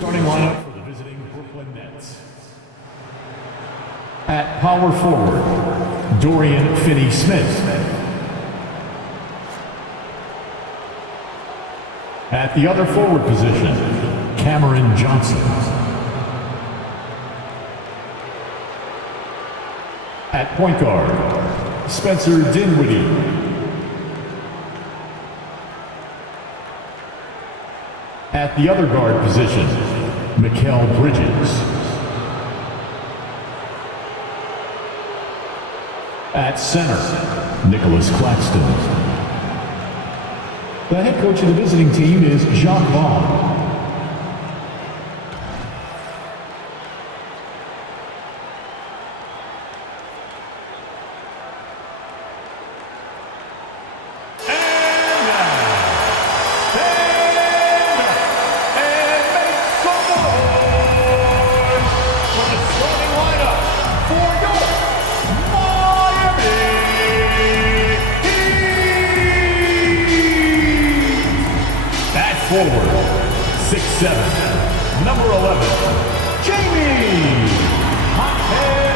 Starting lineup for the visiting Brooklyn Nets. At power forward, Dorian Finney-Smith. At the other forward position, Cameron Johnson. At point guard, Spencer Dinwiddie. At the other guard position, Mikal Bridges. At center, Nicholas Claxton. The head coach of the visiting team is Jacques Vaughn. Forward, 6'7", number 11, Jamie Hopkins.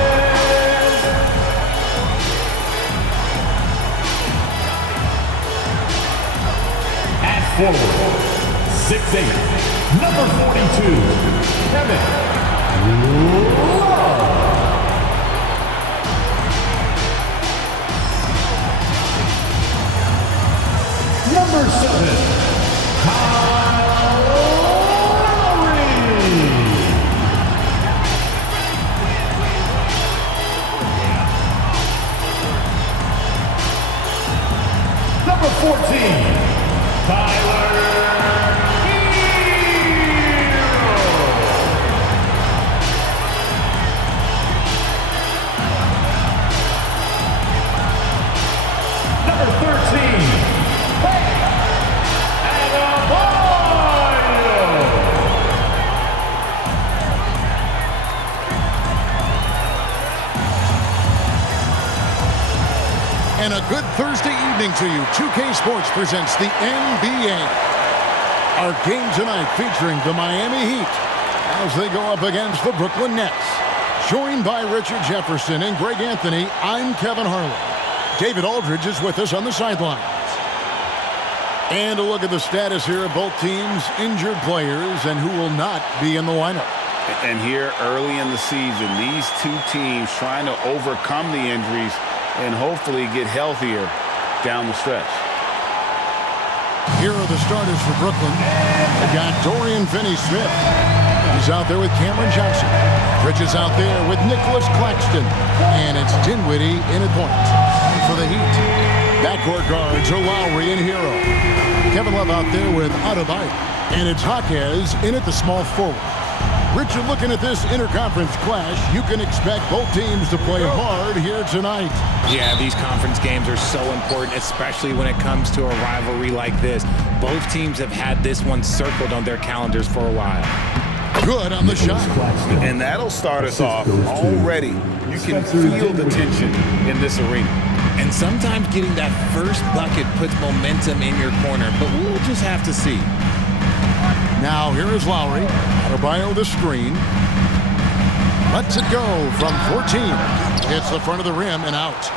At forward, 6'8", number 42, Kevin Love. Number 7, Number 14, Tyler Hero. Number 13, Bam Adebayo. And a good Thursday evening to you. 2K Sports presents the NBA. Our game tonight featuring the Miami Heat as they go up against the Brooklyn Nets. Joined by Richard Jefferson and Greg Anthony, I'm Kevin Harlan. David Aldridge is with us on the sidelines. And a look at the status here of both teams' injured players and who will not be in the lineup. And here early in the season, these two teams trying to overcome the injuries and hopefully get healthier down the stretch. Here are the starters for Brooklyn. We got Dorian Finney-Smith. He's out there with Cameron Johnson. Bridges out there with Nicholas Claxton. And it's Dinwiddie in at point. For the Heat, backcourt guards are Lowry and Hero. Kevin Love out there with Adebayo. And it's Jaquez in at the small forward. Richard, looking at this interconference clash, you can expect both teams to play hard here tonight. Yeah, these conference games are so important, especially when it comes to a rivalry like this. Both teams have had this one circled on their calendars for a while. Good on the shot. And that'll start us off already. You can feel the tension in this arena. And sometimes getting that first bucket puts momentum in your corner, but we'll just have to see. Now here is Lowry. Adebayo the screen. Lets it go from 14. Hits the front of the rim and out.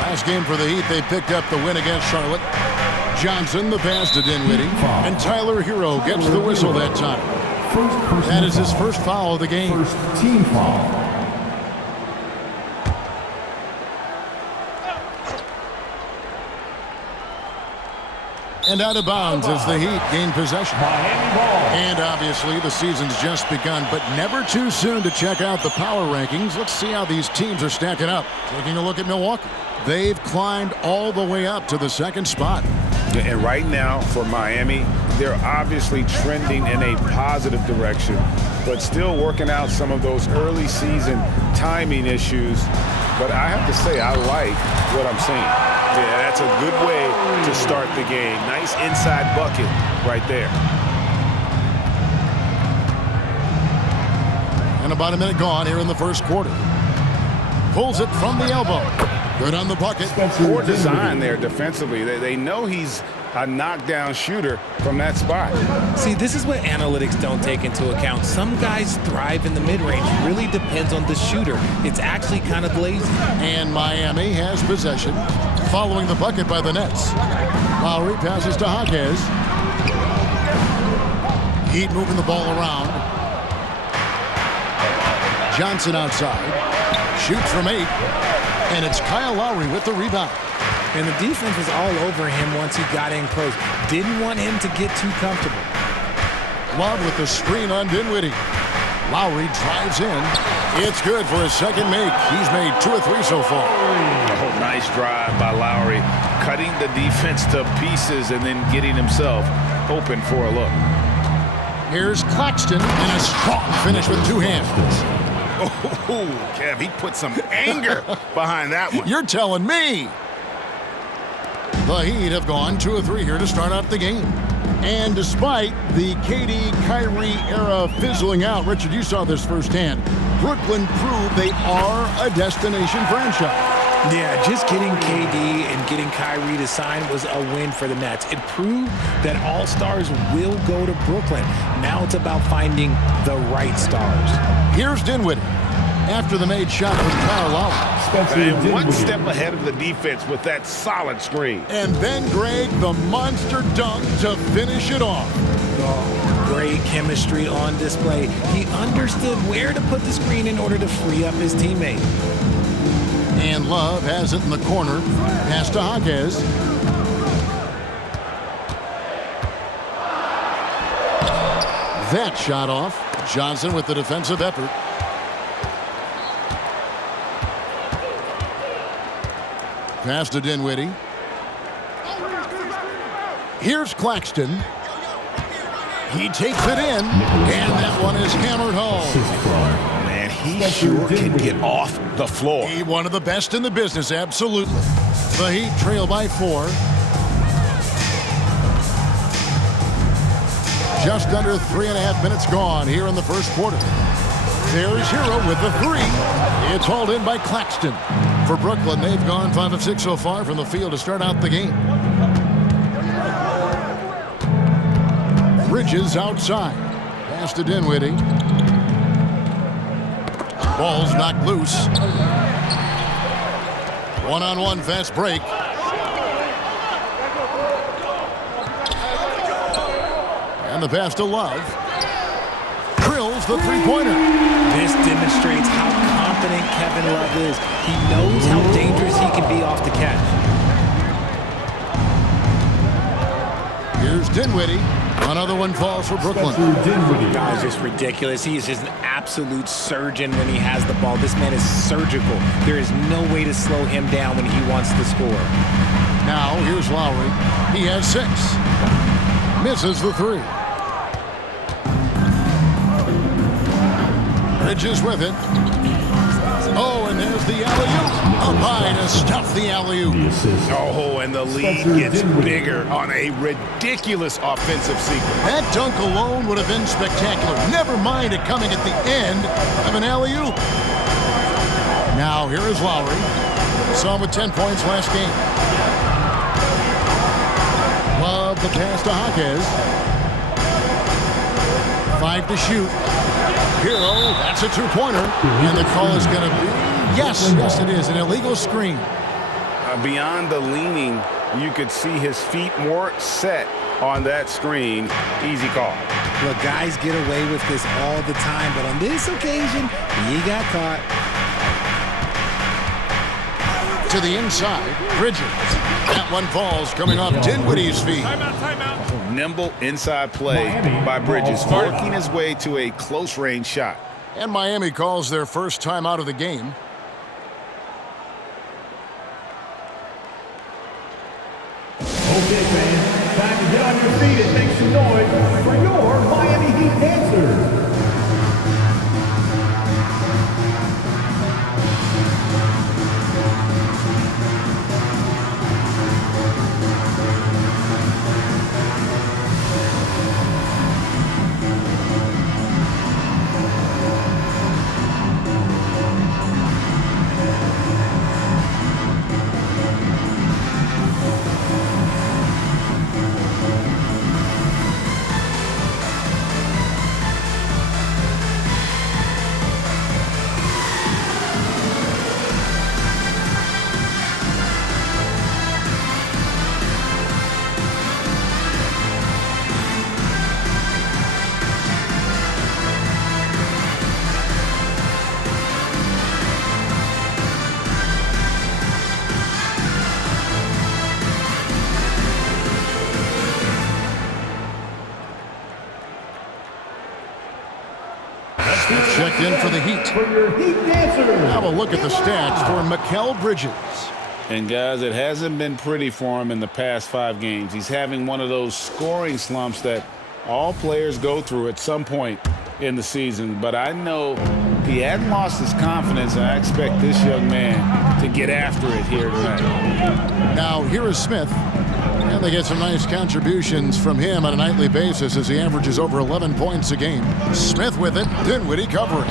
Last game for the Heat, they picked up the win against Charlotte. Johnson, the pass to Dinwiddie. And Tyler Hero gets the whistle that time. That is his first foul of the game. First team foul. And out of bounds as the Heat gain possession. Miami ball. And obviously the season's just begun, but never too soon to check out the power rankings. Let's see how these teams are stacking up. Taking a look at Milwaukee. They've climbed all the way up to the second spot. And right now for Miami, they're obviously trending in a positive direction, but still working out some of those early season timing issues. But I have to say, I like what I'm seeing. Yeah, that's a good way to start the game. Nice inside bucket right there. And about a minute gone here in the first quarter. Pulls it from the elbow. Good on the bucket. Poor design there defensively. They know he's a knockdown shooter from that spot. See, this is what analytics don't take into account. Some guys thrive in the mid-range. Really depends on the shooter. It's actually kind of lazy. And Miami has possession, following the bucket by the Nets. Lowry passes to Jaquez. Heat moving the ball around. Johnson outside. Shoots from 8. And it's Kyle Lowry with the rebound. And the defense was all over him once he got in close. Didn't want him to get too comfortable. Love with the screen on Dinwiddie. Lowry drives in. It's good for his second make. He's made 2 or 3 so far. Oh, nice drive by Lowry, cutting the defense to pieces and then getting himself open for a look. Here's Claxton and a strong finish with 2 hands. Oh, Kev, he put some anger behind that one. You're telling me. The Heat have gone 2 or 3 here to start out the game. And despite the KD-Kyrie era fizzling out, Richard, you saw this firsthand, Brooklyn proved they are a destination franchise. Yeah, just getting KD and getting Kyrie to sign was a win for the Nets. It proved that all stars will go to Brooklyn. Now it's about finding the right stars. Here's Dinwiddie after the made shot from Kyle Lowry. And one step ahead of the defense with that solid screen. And then Greg, the monster dunk to finish it off. Oh, great chemistry on display. He understood where to put the screen in order to free up his teammate. And Love has it in the corner. Pass to Jaquez. That shot off. Johnson with the defensive effort. Pass to Dinwiddie. Here's Claxton. He takes it in, and that one is hammered home. Man, he sure can get off the floor. He one of the best in the business, absolutely. The Heat trail by 4. Just under 3.5 minutes gone here in the first quarter. There's Hero with the 3. It's hauled in by Claxton. For Brooklyn, they've gone 5 of 6 so far from the field to start out the game. Bridges outside. Pass to Dinwiddie. Ball's knocked loose. One-on-one fast break. And the pass to Love. Drills the three-pointer. This demonstrates how confident Kevin Love is. He knows how dangerous he can be off the catch. Here's Dinwiddie. Another one falls for Brooklyn. Guys, just ridiculous. He is just an absolute surgeon when he has the ball. This man is surgical. There is no way to slow him down when he wants to score. Now, here's Lowry. He has 6. Misses the 3. Bridges with it. Oh, and there's the alley-oop. Up high to stuff the alley-oop. Oh, and the lead gets bigger on a ridiculous offensive sequence. That dunk alone would have been spectacular. Never mind it coming at the end of an alley-oop. Now, here is Lowry. Saw him with 10 points last game. Love the pass to Jaquez. 5 to shoot. Hero, that's a 2-pointer. And the call is going to be, yes, it is, an illegal screen. Beyond the leaning, you could see his feet more set on that screen. Easy call. Look, guys get away with this all the time, but on this occasion, he got caught. To the inside, Bridges. That one falls coming off Dinwiddie's feet. Nimble inside play by Bridges, working his way to a close-range shot. And Miami calls their first time out of the game. Okay, fans, time to get on your feet and make some noise for your Miami Heat dancers. Checked in for the Heat. For your Heat dancers. Have a look at the stats for Mikal Bridges. And guys, it hasn't been pretty for him in the past 5 games. He's having one of those scoring slumps that all players go through at some point in the season. But I know he hadn't lost his confidence, and I expect this young man to get after it here tonight. Now, here is Smith. And they get some nice contributions from him on a nightly basis as he averages over 11 points a game. Smith with it. Dinwiddie covering.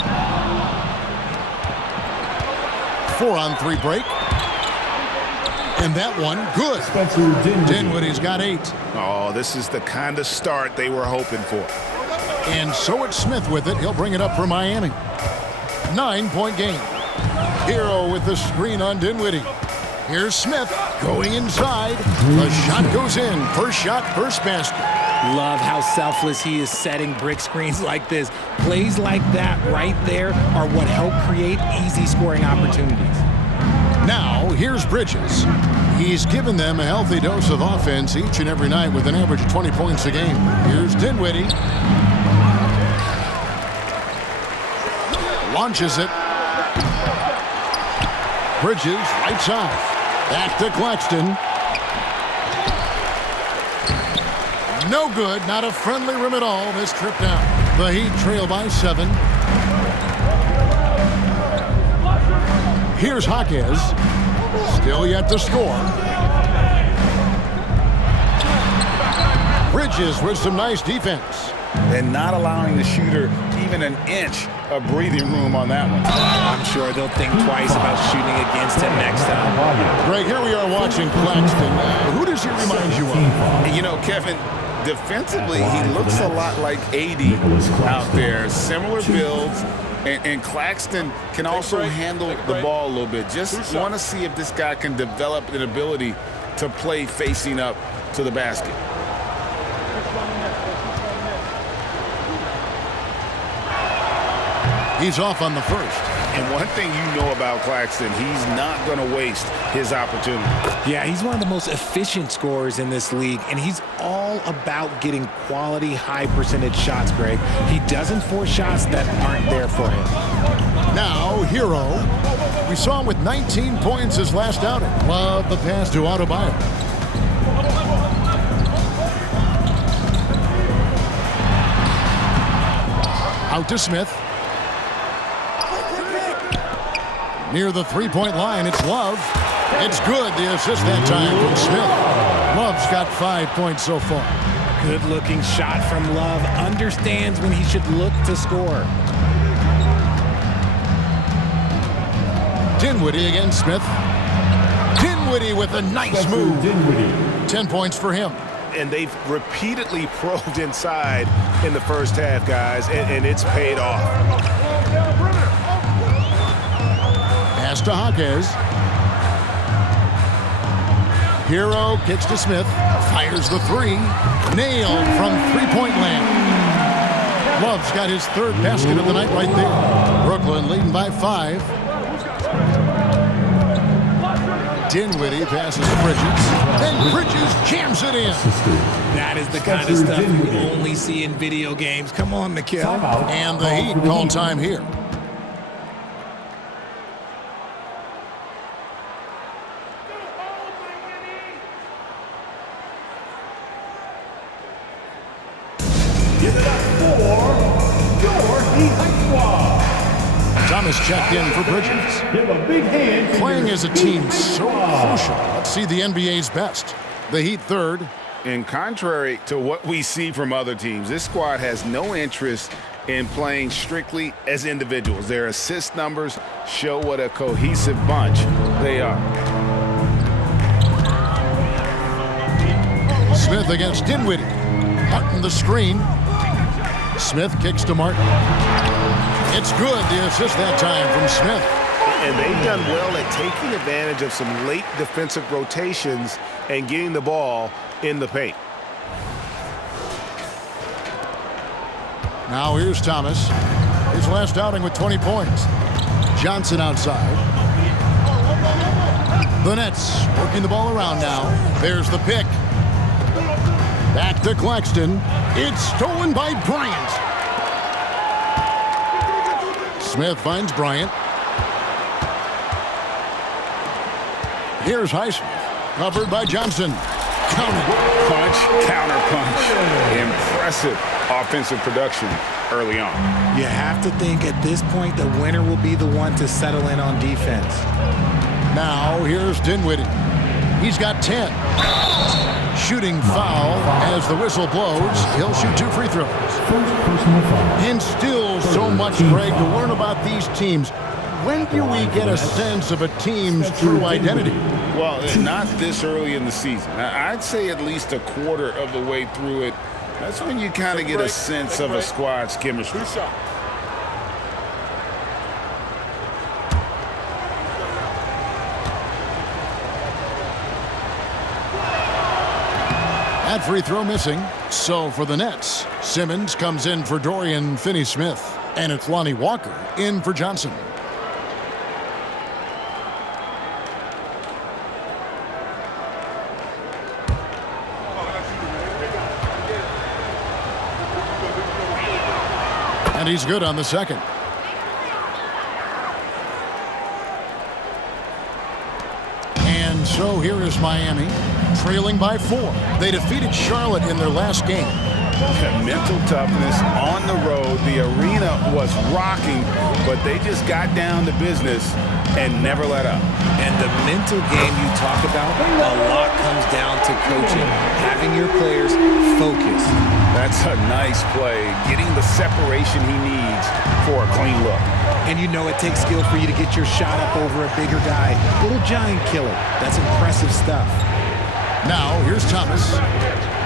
4-on-3 break. And that one, good. Dinwiddie's got 8. Oh, this is the kind of start they were hoping for. And so it's Smith with it. He'll bring it up for Miami. 9-point game. Hero with the screen on Dinwiddie. Here's Smith going inside. The shot goes in. First shot, first basket. Love how selfless he is setting brick screens like this. Plays like that right there are what help create easy scoring opportunities. Now, here's Bridges. He's given them a healthy dose of offense each and every night with an average of 20 points a game. Here's Dinwiddie. Launches it. Bridges, right side. Back to Claxton. No good. Not a friendly rim at all this trip down. The Heat trail by 7. Here's Jaquez. Still yet to score. Bridges with some nice defense. And not allowing the shooter even an inch of breathing room on that one. I'm sure they'll think twice about shooting against him next time. Greg, here we are watching Claxton. Who does he remind you of? You know, Kevin, defensively, he looks a lot like AD out there. Similar builds. And Claxton can also handle the ball a little bit. Just want to see if this guy can develop an ability to play facing up to the basket. He's off on the first. And one thing you know about Claxton, he's not going to waste his opportunity. Yeah, he's one of the most efficient scorers in this league, and he's all about getting quality, high-percentage shots, Greg. He doesn't force shots that aren't there for him. Now, Hero. We saw him with 19 points his last outing. Love the pass to Adebayo. Out to Smith. Near the three-point line, it's Love. It's good, the assist that time from Smith. Love's got 5 points so far. Good-looking shot from Love. Understands when he should look to score. Dinwiddie against Smith. Dinwiddie with a nice move. 10 points for him. And they've repeatedly probed inside in the first half, guys, and it's paid off. Pass to Jaquez. Hero kicks to Smith. Fires the three. Nailed from three-point land. Love's got his third basket of the night right there. Brooklyn leading by 5. Dinwiddie passes to Bridges. Then Bridges jams it in. That is the kind of stuff you only see in video games. Come on, Mikal. And the Heat call time here. Give it up for your Heat squad. Thomas checked in for Bridges. Give a big hand. Playing as a team so crucial. Let's see the NBA's best. The Heat third. And contrary to what we see from other teams, this squad has no interest in playing strictly as individuals. Their assist numbers show what a cohesive bunch they are. Smith against Dinwiddie. Martin the screen. Smith kicks to Martin. It's good, the assist that time from Smith. And they've done well at taking advantage of some late defensive rotations and getting the ball in the paint. Now here's Thomas. His last outing with 20 points. Johnson outside. The Nets working the ball around now. There's the pick. Back to Claxton. It's stolen by Bryant. Smith finds Bryant. Here's Highsmith, covered by Johnson. Counter. Punch, counter punch. Impressive offensive production early on. You have to think at this point the winner will be the one to settle in on defense. Now here's Dinwiddie. He's got 10. Shooting foul as the whistle blows. He'll shoot 2 free throws. And still so much, Greg, to learn about these teams. When do we get a sense of a team's true identity? Well, not this early in the season. I'd say at least a quarter of the way through it. That's when you kind of get a sense of a squad's chemistry. That free throw missing. So for the Nets, Simmons comes in for Dorian Finney-Smith. And it's Lonnie Walker in for Johnson. And he's good on the second. And so here is Miami, trailing by 4. They defeated Charlotte in their last game. Mental toughness on the road. The arena was rocking, but they just got down to business and never let up. And the mental game you talk about, a lot comes down to coaching, having your players focus. That's a nice play, getting the separation he needs for a clean look. And you know it takes skill for you to get your shot up over a bigger guy. Little giant killer. That's impressive stuff. Now here's Thomas.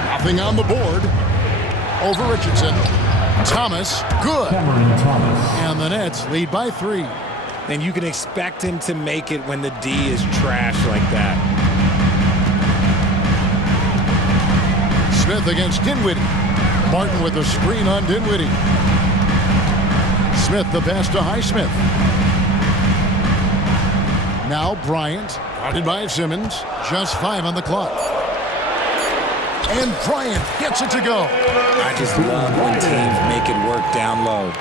Nothing on the board. Over Richardson. Thomas, good. And the Nets lead by 3. And you can expect him to make it when the D is trash like that. Smith against Dinwiddie. Martin with a screen on Dinwiddie. Smith the pass to Highsmith. Now Bryant, guarded by Simmons. Just 5 on the clock. And Bryant gets it to go. I just love when teams make it work down low.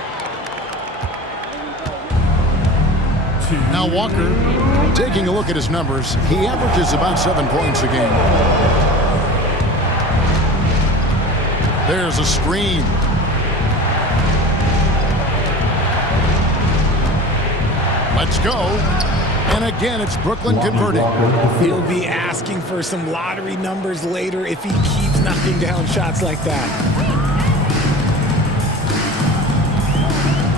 Now Walker, taking a look at his numbers, he averages about 7 points a game. There's a screen. Let's go. And again, it's Brooklyn converting. He'll be asking for some lottery numbers later if he keeps knocking down shots like that.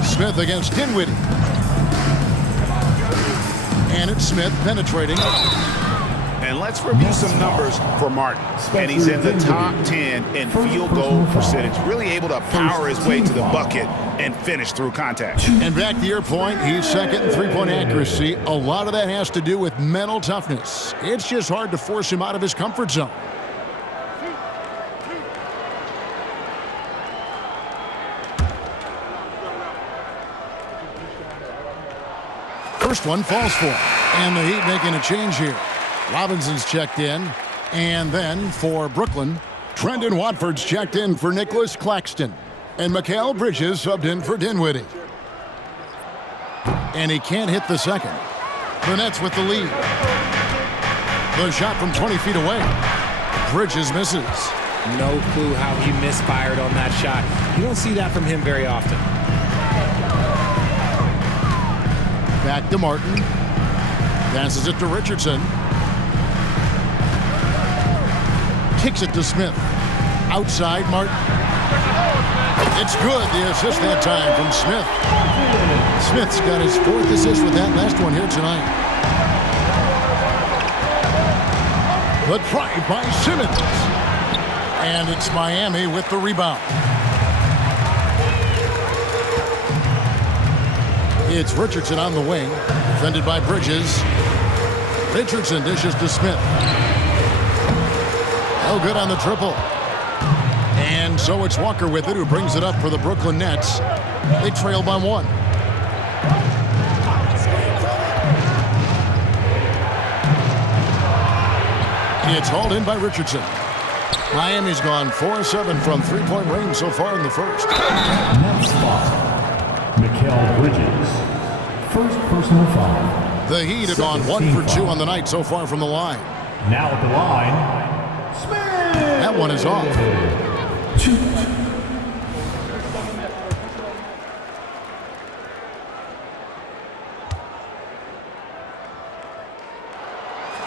Smith against Dinwiddie. And it's Smith penetrating. And let's review some numbers for Martin. And he's in the top 10 in field goal percentage, really able to power his way to the bucket and finish through contact. And back to your point, he's second in three-point accuracy. A lot of that has to do with mental toughness. It's just hard to force him out of his comfort zone. First one falls for him. And the Heat making a change here. Robinson's checked in. And then for Brooklyn, Trendon Watford's checked in for Nicholas Claxton. And Mikal Bridges subbed in for Dinwiddie. And he can't hit the second. The Nets with the lead. The shot from 20 feet away. Bridges misses. No clue how he misfired on that shot. You don't see that from him very often. Back to Martin. Passes it to Richardson. Kicks it to Smith. Outside Martin. It's good. The assist that time from Smith. Smith's got his 4th assist with that last one here tonight. The drive by Simmons. And it's Miami with the rebound. It's Richardson on the wing. Defended by Bridges. Richardson dishes to Smith. No good on the triple. And so it's Walker with it, who brings it up for the Brooklyn Nets. They trail by 1. It's hauled in by Richardson. Miami's gone 4-7 from three-point range so far in the first. Mikal Bridges. First personal foul. The Heat have gone 1 for 2 on the night so far from the line. Now at the line, Smith. That one is off. Two.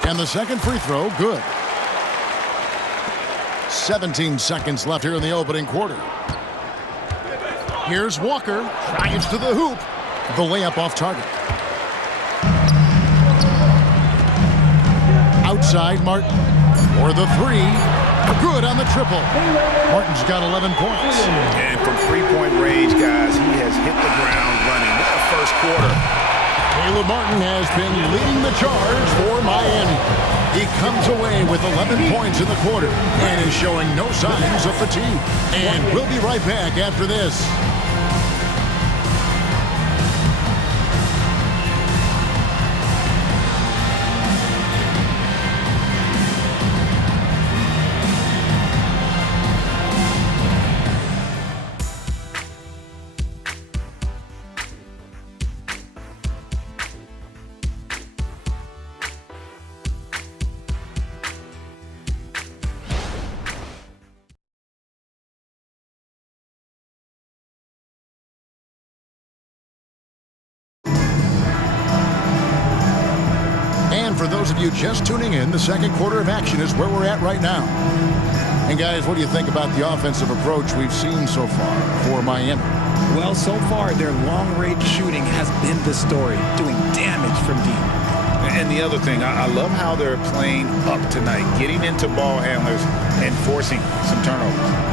And the second free throw, good. 17 seconds left here in the opening quarter. Here's Walker, drives to the hoop. The layup off target. Outside Martin, or the three, good on the triple. Martin's got 11 points. And from three-point range, guys, he has hit the ground running. What a first quarter. Caleb Martin has been leading the charge for Miami. He comes away with 11 points in the quarter and is showing no signs of fatigue. And we'll be right back after this. For those of you just tuning in, the second quarter of action is where we're at right now. And guys, what do you think about the offensive approach we've seen so far for Miami? Well, so far, their long-range shooting has been the story, doing damage from deep. And the other thing, I love how they're playing up tonight, getting into ball handlers and forcing some turnovers.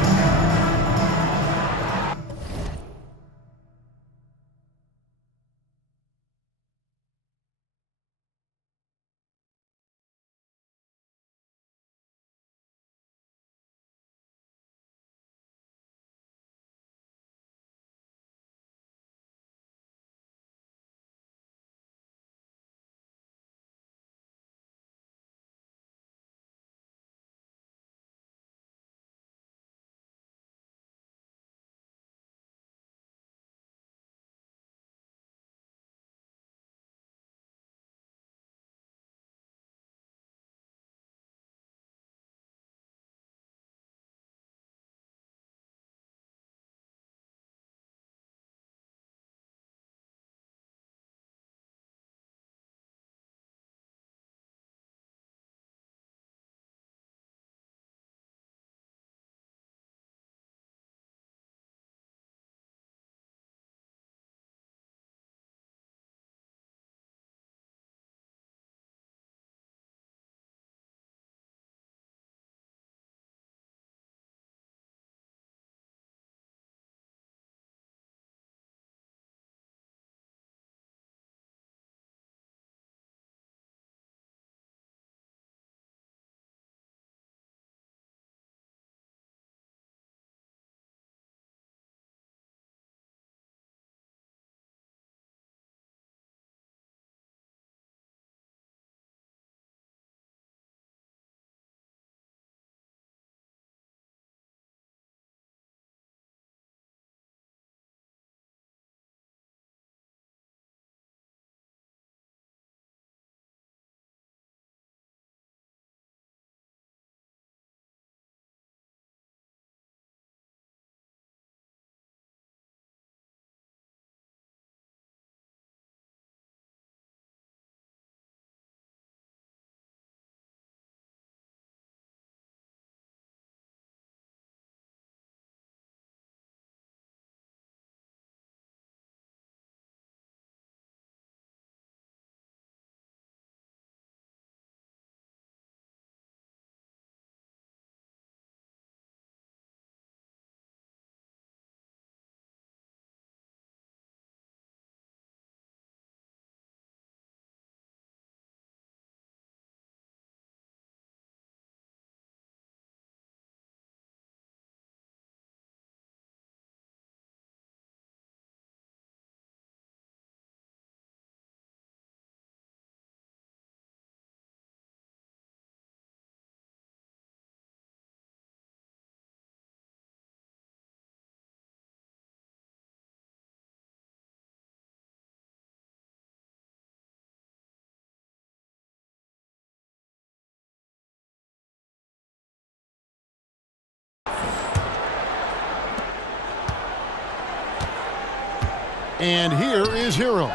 And here is Hero.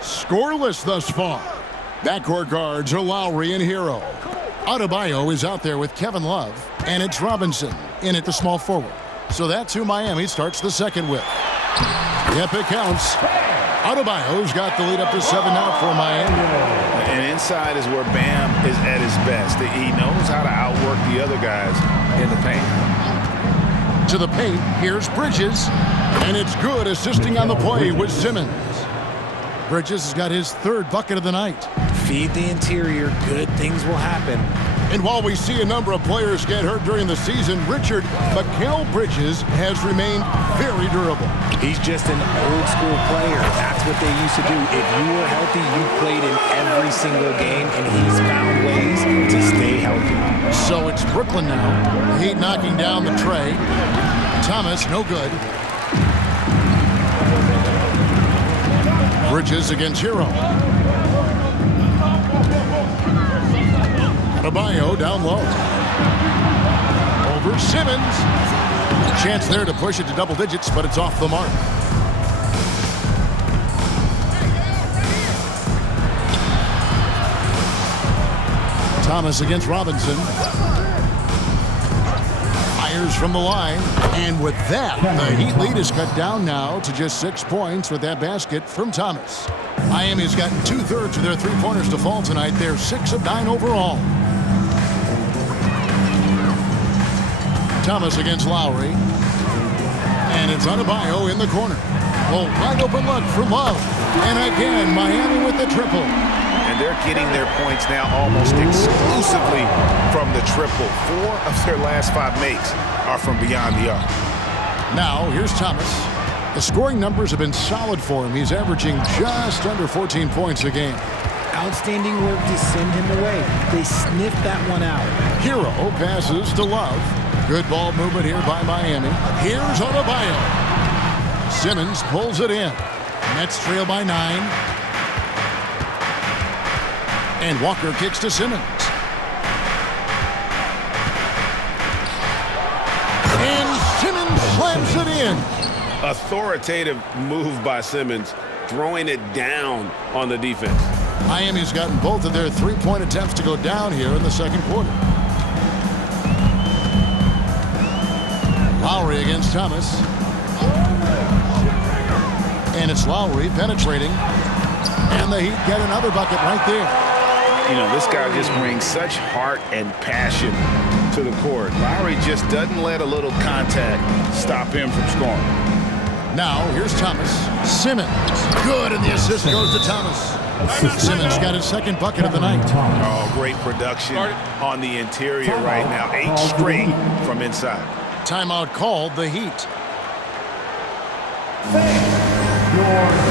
Scoreless thus far. Backcourt guards are Lowry and Hero. Adebayo is out there with Kevin Love. And it's Robinson in at the small forward. So that's who Miami starts the second with. Yep, it counts. Adebayo's got the lead up to 7 now for Miami. And inside is where Bam is at his best. He knows how to outwork the other guys in the paint. To the paint, here's Bridges. And it's good, assisting on the play with Simmons. Bridges has got his third bucket of the night. Feed the interior, good things will happen. And while we see a number of players get hurt during the season, Richard, Mikal Bridges has remained very durable. He's just an old school player. That's what they used to do. If you were healthy, you played in every single game, and he's found ways to stay healthy. So it's Brooklyn now. Heat knocking down the tray. Thomas, no good. Bridges against Hero. Adebayo down low. Over Simmons. Chance there to push it to double digits, but it's off the mark. Thomas against Robinson. Fires from the line. And with that, the Heat lead is cut down now to just 6 points with that basket from Thomas. Miami's gotten 2/3 of their three-pointers to fall tonight. They're 6 of 9 overall. Thomas against Lowry. And it's Adebayo in the corner. A wide open look for Love. And again, Miami with the triple. And they're getting their points now almost exclusively from the triple. 4 of their last 5 makes are from beyond the arc. Now, here's Thomas. The scoring numbers have been solid for him. He's averaging just under 14 points a game. Outstanding work to send him away. They sniffed that one out. Hero passes to Love. Good ball movement here by Miami. Here's Adebayo. Simmons pulls it in. Nets trail by 9. And Walker kicks to Simmons. And Simmons slams it in. Authoritative move by Simmons, throwing it down on the defense. Miami's gotten both of their three-point attempts to go down here in the second quarter. Lowry against Thomas. And it's Lowry penetrating. And the Heat get another bucket right there. You know, this guy just brings such heart and passion to the court. Lowry just doesn't let a little contact stop him from scoring. Now, here's Thomas. Simmons. Good, and the assist goes to Thomas. Simmons got his second bucket of the night. Oh, great production on the interior right now. 8 straight from inside. Timeout called, the Heat. Your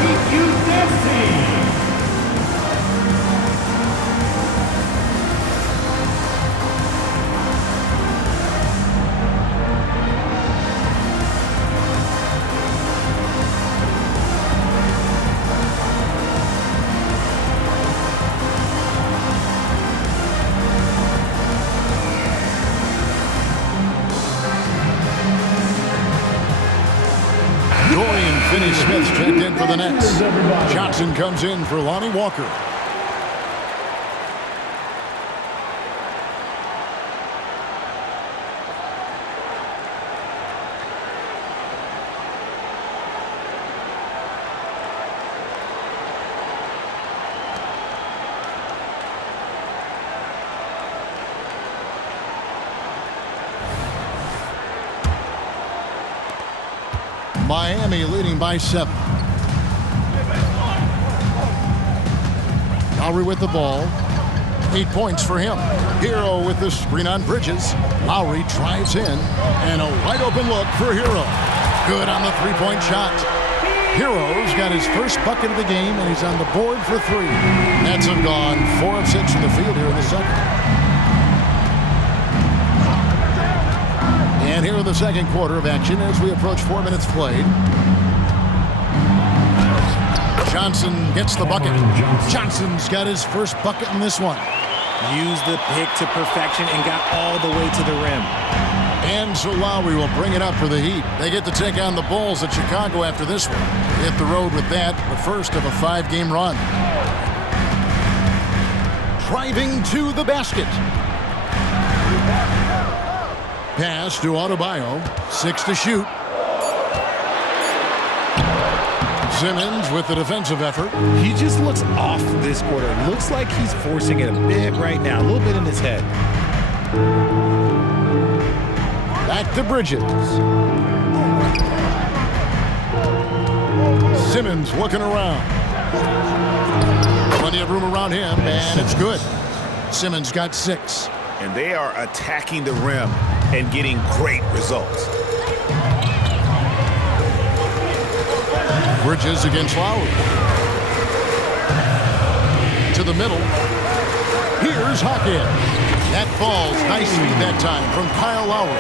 Heat Youth Dance Team. Dorian Finney-Smith checked in for the Nets. Johnson comes in for Lonnie Walker. Miami leading by 7. Lowry with the ball. 8 points for him. Hero with the screen on Bridges. Lowry drives in. And a wide open look for Hero. Good on the three-point shot. Hero's got his first bucket of the game, and he's on the board for 3. Nets have gone 4 of 6 from the field here in the second. And here in the second quarter of action as we approach 4 minutes played. Johnson gets the bucket. Johnson's got his first bucket in this one. Used the pick to perfection and got all the way to the rim. And so Lowry will bring it up for the Heat. They get to take on the Bulls at Chicago after this one. Hit the road with that, the first of a 5-game run. Driving to the basket. Pass to Adebayo. 6 to shoot. Simmons with the defensive effort. He just looks off this quarter. Looks like he's forcing it a bit right now. A little bit in his head. Back to Bridges. Simmons looking around. Plenty of room around him, and it's good. Simmons got 6. And they are attacking the rim and getting great results. Bridges against Lowry. To the middle. Here's Hawkins. That falls. Nice feed that time from Kyle Lowry.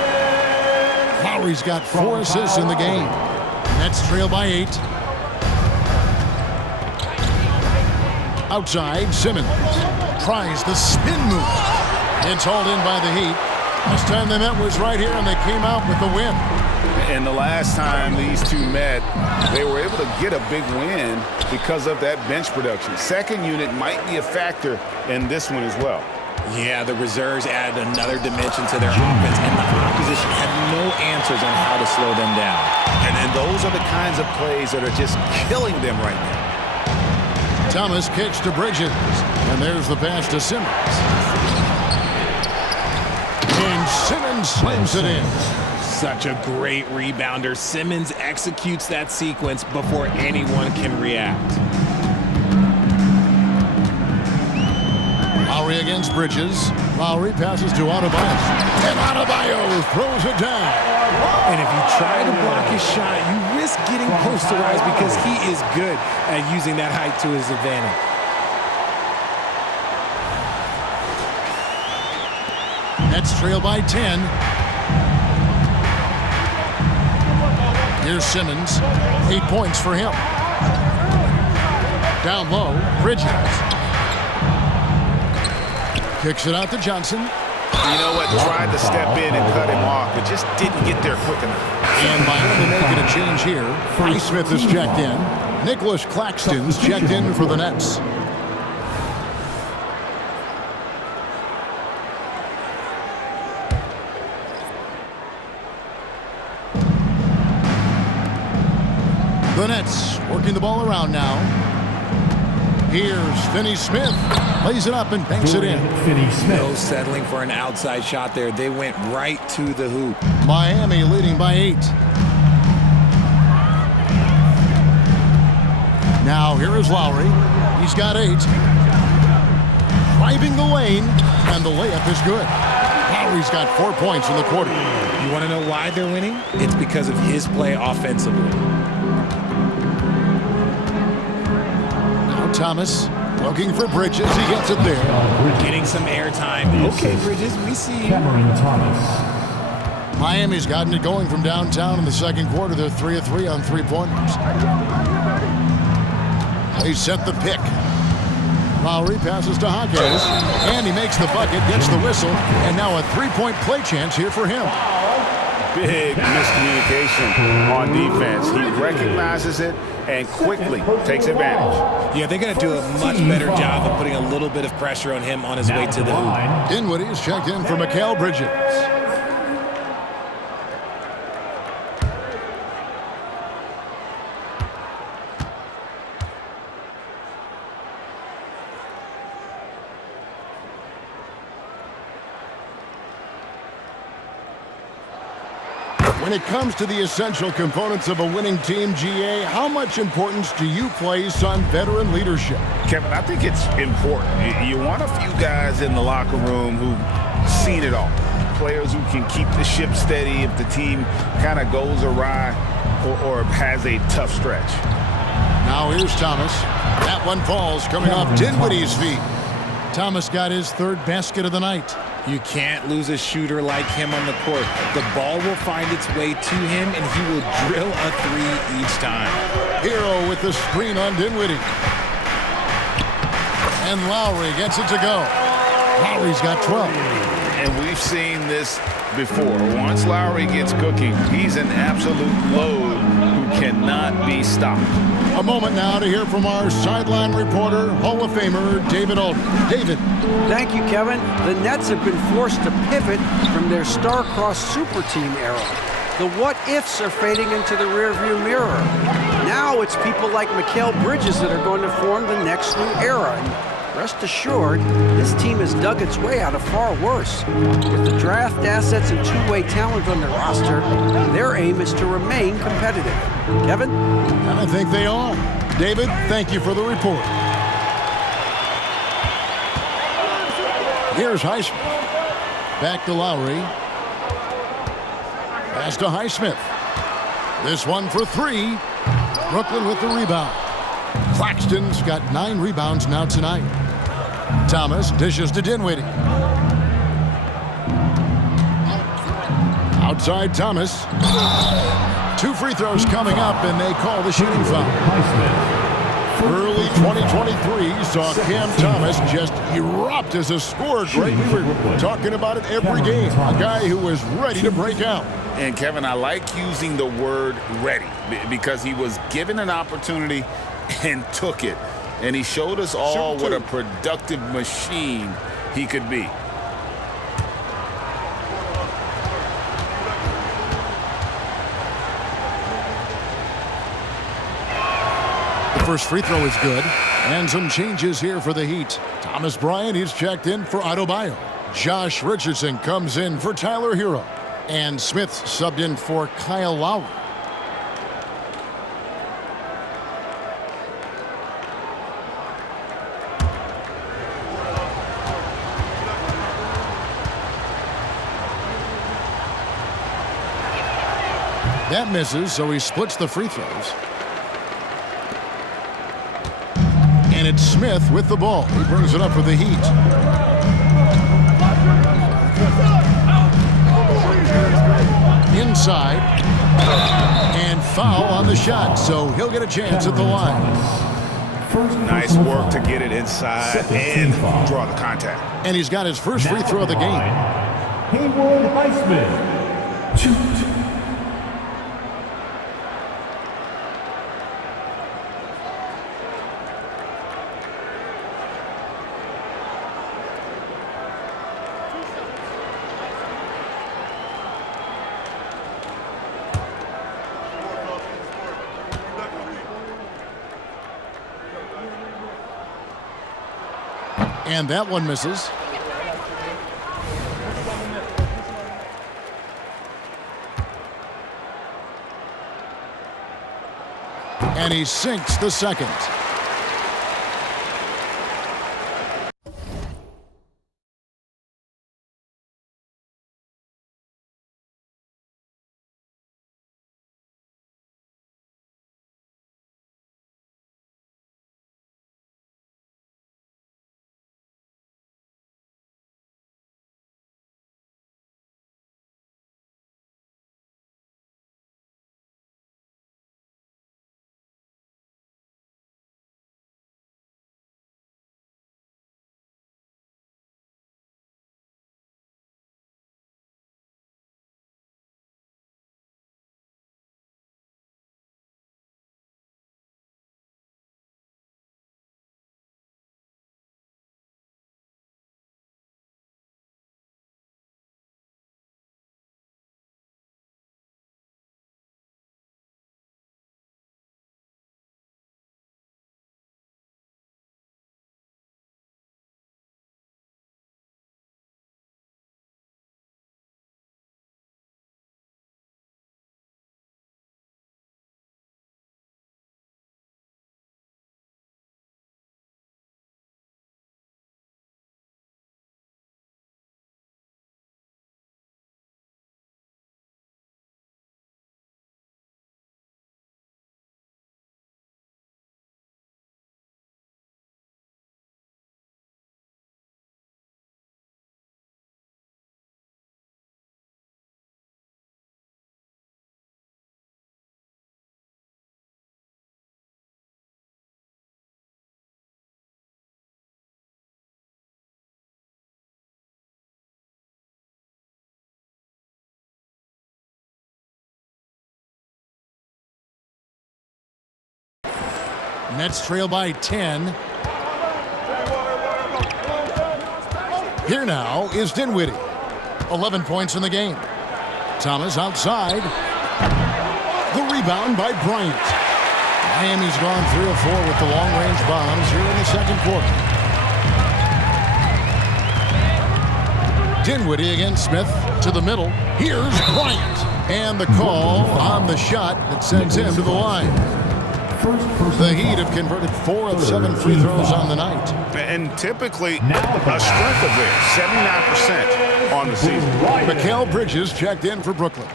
Lowry's got 4 assists in the game. Nets trail by 8. Outside, Simmons tries the spin move. It's hauled in by the Heat. Last time they met was right here, and they came out with the win. And the last time these two met, they were able to get a big win because of that bench production. Second unit might be a factor in this one as well. Yeah, the reserves added another dimension to their offense, and the opposition had no answers on how to slow them down. And those are the kinds of plays that are just killing them right now. Thomas kicks to Bridges, and there's the pass to Simmons. And Simmons slams it in. Such a great rebounder. Simmons executes that sequence before anyone can react. Lowry against Bridges. Lowry passes to Adebayo. And Adebayo throws it down. And if you try to block his shot, you risk getting posterized because he is good at using that height to his advantage. Nets trail by 10. Here's Simmons. 8 points for him. Down low, Bridges. Kicks it out to Johnson. You know what? Tried to step in and cut him off, but just didn't get there quick enough. And Miami making a change here. Highsmith is checked in. Nicholas Claxton's checked in for the Nets. The Nets working the ball around now. Here's Finney Smith. Lays it up and banks it in. No settling for an outside shot there. They went right to the hoop. Miami leading by 8. Now here is Lowry. He's got 8. Driving the lane, and the layup is good. Lowry's got 4 points in the quarter. You want to know why they're winning? It's because of his play offensively. Thomas looking for Bridges. He gets it there. Getting some airtime. Okay, Bridges, we see you. Cameron Thomas. Miami's gotten it going from downtown in the second quarter. They're 3 of 3 on 3-pointers. They set the pick. Lowry passes to Hawkins, and he makes the bucket, gets the whistle, and now a 3-point play chance here for him. Big miscommunication on defense. He recognizes it and quickly takes advantage. Yeah, they're going to do a much better job of putting a little bit of pressure on him on his way to the hoop. Dinwiddie is checked in for Mikal Bridges. When it comes to the essential components of a winning team, GA, how much importance do you place on veteran leadership? Kevin, I think it's important. You want a few guys in the locker room who've seen it all. Players who can keep the ship steady if the team kind of goes awry or has a tough stretch. Now here's Thomas. That one falls coming off Dinwiddie's feet. Thomas got his 3rd basket of the night. You can't lose a shooter like him on the court. The ball will find its way to him, and he will drill a 3 each time. Hero with the screen on Dinwiddie. And Lowry gets it to go. Lowry's got 12. And we've seen this before. Once Lowry gets cooking, he's an absolute load who cannot be stopped. A moment now to hear from our sideline reporter, Hall of Famer David Aldridge. David. Thank you, Kevin. The Nets have been forced to pivot from their star-crossed super team era. The what-ifs are fading into the rearview mirror. Now it's people like Mikal Bridges that are going to form the next new era. And rest assured, this team has dug its way out of far worse. With the draft assets and two-way talent on their roster, their aim is to remain competitive. Kevin? And I think they are. David, thank you for the report. Here's Highsmith. Back to Lowry. Pass to Highsmith. This one for three. Brooklyn with the rebound. Claxton's got 9 rebounds now tonight. Thomas dishes to Dinwiddie. Outside Thomas. 2 free throws coming up, and they call the shooting foul. Early 2023 saw Cam Thomas just erupt as a scorer. Greg, we were talking about it every game. A guy who was ready to break out. And Kevin, I like using the word ready because he was given an opportunity and took it. And he showed us all what a productive machine he could be. The first free throw is good. And some changes here for the Heat. Thomas Bryant, he's checked in for Adebayo. Josh Richardson comes in for Tyler Hero. And Smith subbed in for Kyle Lowry. That misses, so he splits the free throws. And it's Smith with the ball. He brings it up for the Heat. Inside. And foul on the shot, so he'll get a chance at the line. Nice work to get it inside and draw the contact. And he's got his first free throw of the game. Haywood Highsmith. Shoot. And that one misses. And he sinks the second. Nets trail by 10. Here now is Dinwiddie. 11 points in the game. Thomas outside. The rebound by Bryant. Miami's gone 3 of 4 with the long-range bombs here in the second quarter. Dinwiddie against Smith to the middle. Here's Bryant. And the call on the shot that sends him to the line. The Heat have converted 4 of 7 free throws on the night. And typically a strength of theirs, 79% on the season. Mikal Bridges checked in for Brooklyn.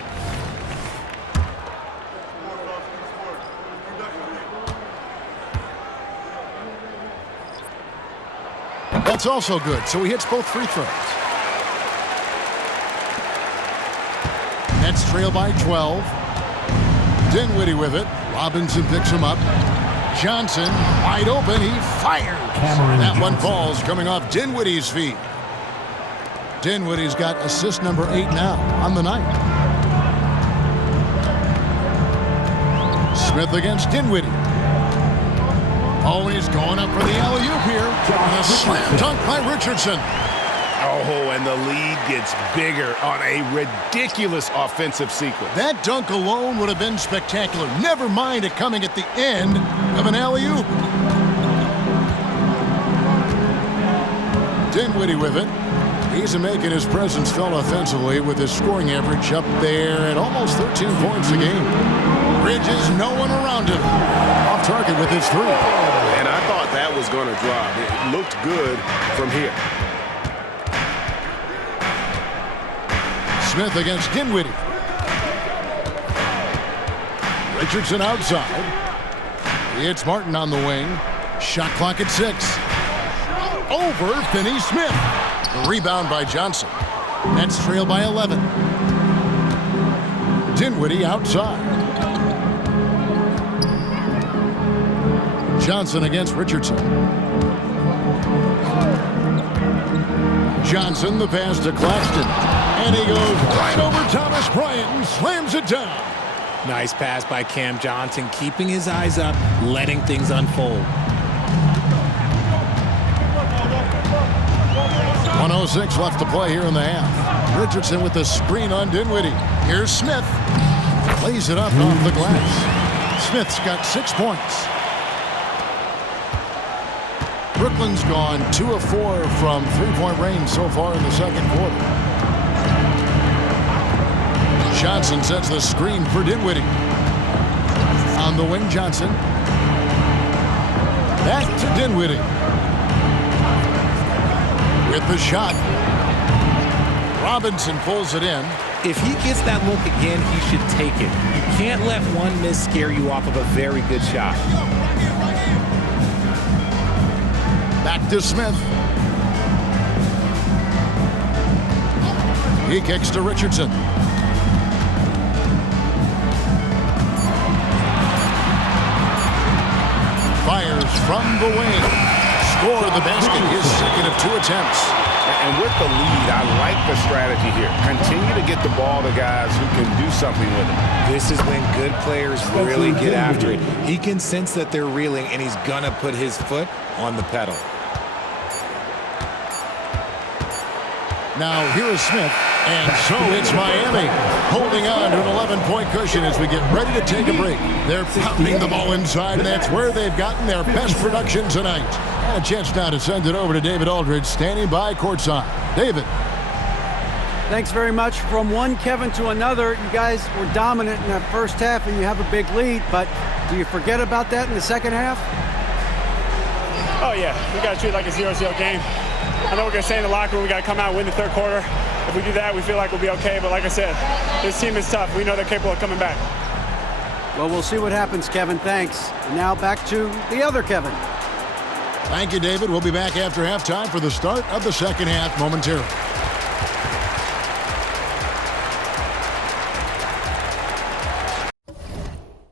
That's also good, so he hits both free throws. Nets trail by 12. Dinwiddie with it. Robinson picks him up. Johnson wide open. He fires. That one falls coming off Dinwiddie's feet. Dinwiddie's got assist number 8 now on the night. Smith against Dinwiddie. Oh, he's going up for the alley-oop here. And a slam dunk by Richardson. Oh, and the lead gets bigger on a ridiculous offensive sequence. That dunk alone would have been spectacular. Never mind it coming at the end of an alley-oop. Dinwiddie with it. He's making his presence felt offensively with his scoring average up there at almost 13 points a game. Bridges, no one around him. Off target with his 3. And I thought that was going to drop. It looked good from here. Smith against Dinwiddie. Richardson outside. It's Martin on the wing. Shot clock at 6. Over Finney Smith. The rebound by Johnson. Nets trail by 11. Dinwiddie outside. Johnson against Richardson. Johnson, the pass to Claxton. And he goes right over Thomas Bryant and slams it down. Nice pass by Cam Johnson, keeping his eyes up, letting things unfold. 1:06 left to play here in the half. Richardson with the screen on Dinwiddie. Here's Smith. Plays it up off the glass. Smith's got 6 points. Brooklyn's gone 2 of 4 from three-point range so far in the second quarter. Johnson sets the screen for Dinwiddie. On the wing, Johnson. Back to Dinwiddie. With the shot. Robinson pulls it in. If he gets that look again, he should take it. You can't let one miss scare you off of a very good shot. Back to Smith. He kicks to Richardson. Fires from the wing. Score the basket, his second of 2 attempts. And with the lead, I like the strategy here. Continue to get the ball to guys who can do something with it. This is when good players really get after it. He can sense that they're reeling, and he's going to put his foot on the pedal. Now here is Smith, and so it's Miami holding on to an 11-point cushion as we get ready to take a break. They're pounding the ball inside, and that's where they've gotten their best production tonight. And a chance now to send it over to David Aldridge, standing by courtside. David. Thanks very much. From one Kevin to another, you guys were dominant in that first half, and you have a big lead, but do you forget about that in the second half? Oh, yeah. We got to treat it like a 0-0 game. I know we're going to stay in the locker room. We got to come out and win the third quarter. If we do that, we feel like we'll be okay. But like I said, this team is tough. We know they're capable of coming back. Well, we'll see what happens, Kevin. Thanks. And now back to the other Kevin. Thank you, David. We'll be back after halftime for the start of the second half momentarily.